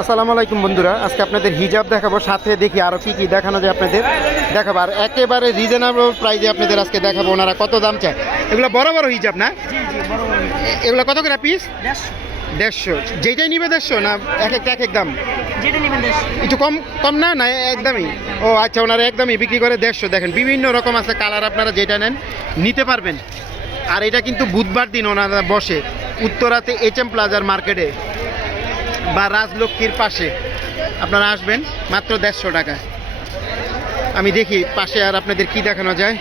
আসসালামু আলাইকুম বন্ধুরা, আজকে আপনাদের হিজাব দেখাবো, সাথে দেখি আরও কি কি দেখানো যায় আপনাদের দেখাবো। আর একেবারে রিজনেবল প্রাইসে আপনাদের আজকে দেখাবো ওনারা কত দাম চায়। এগুলো বড় বড় হিজাব না? এগুলো কত করে পিস? 150। যেটাই নিবে 150 না এক এক দাম? একটু কম কম না না একদমই? ও আচ্ছা, ওনারা একদমই বিক্রি করে 150। দেখেন বিভিন্ন রকম আছে কালার, আপনারা যেটা নেন নিতে পারবেন। আর এটা কিন্তু বুধবার দিন ওনারা বসে উত্তরাতে HM প্লাজার মার্কেটে বা রাজলক্ষ্মীর পাশে। আপনারা আসবেন মাত্র 150 টাকা। আমি দেখি পাশে আর আপনাদের কি দেখানো যায়।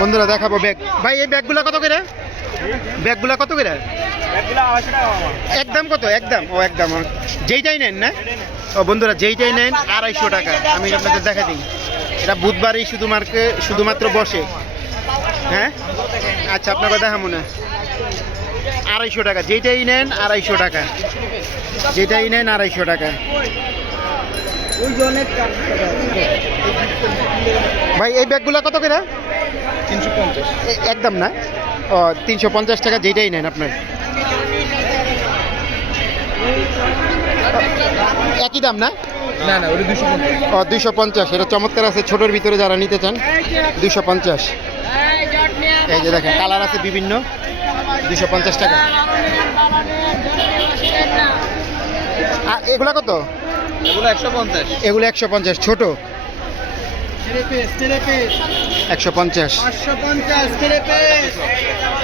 বন্ধুরা দেখাবো ব্যাগ। ভাই এই ব্যাগগুলো কত করে? ব্যাগগুলো কত করে? একদম কত? একদম ও একদম যেইটাই নেন না? ও বন্ধুরা যেইটাই নেন 250 টাকা। আমি আপনাদের দেখা দিই, এটা বুধবারই শুধুমাত্র বসে। হ্যাঁ আচ্ছা, আপনাকে দেখাবো না। 250 টাকা যেটাই নেন, 250 টাকা যেটাই নেন 250 টাকা। ভাই এই ব্যাগগুলো কত করে? 350। একদম না? ও 350 টাকা যেটাই নেন আপনার। একই দাম না? না না, ওটা 250। ও 250। এটা চমৎকার আছে, ছোটোর ভিতরে যারা নিতে চান 250। এই যে দেখেন কালার আছে বিভিন্ন, 250 টাকা। আর এগুলা কত? এগুলো 150। এগুলো 150 ছোট, 150।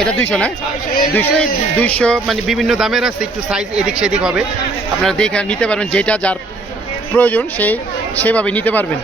এটা 200 না? 200 মানে বিভিন্ন দামের আছে, একটু সাইজ এদিক সেদিক হবে। আপনারা দেখে নিতে পারবেন, যেটা যার প্রয়োজন সেভাবে নিতে পারবেন।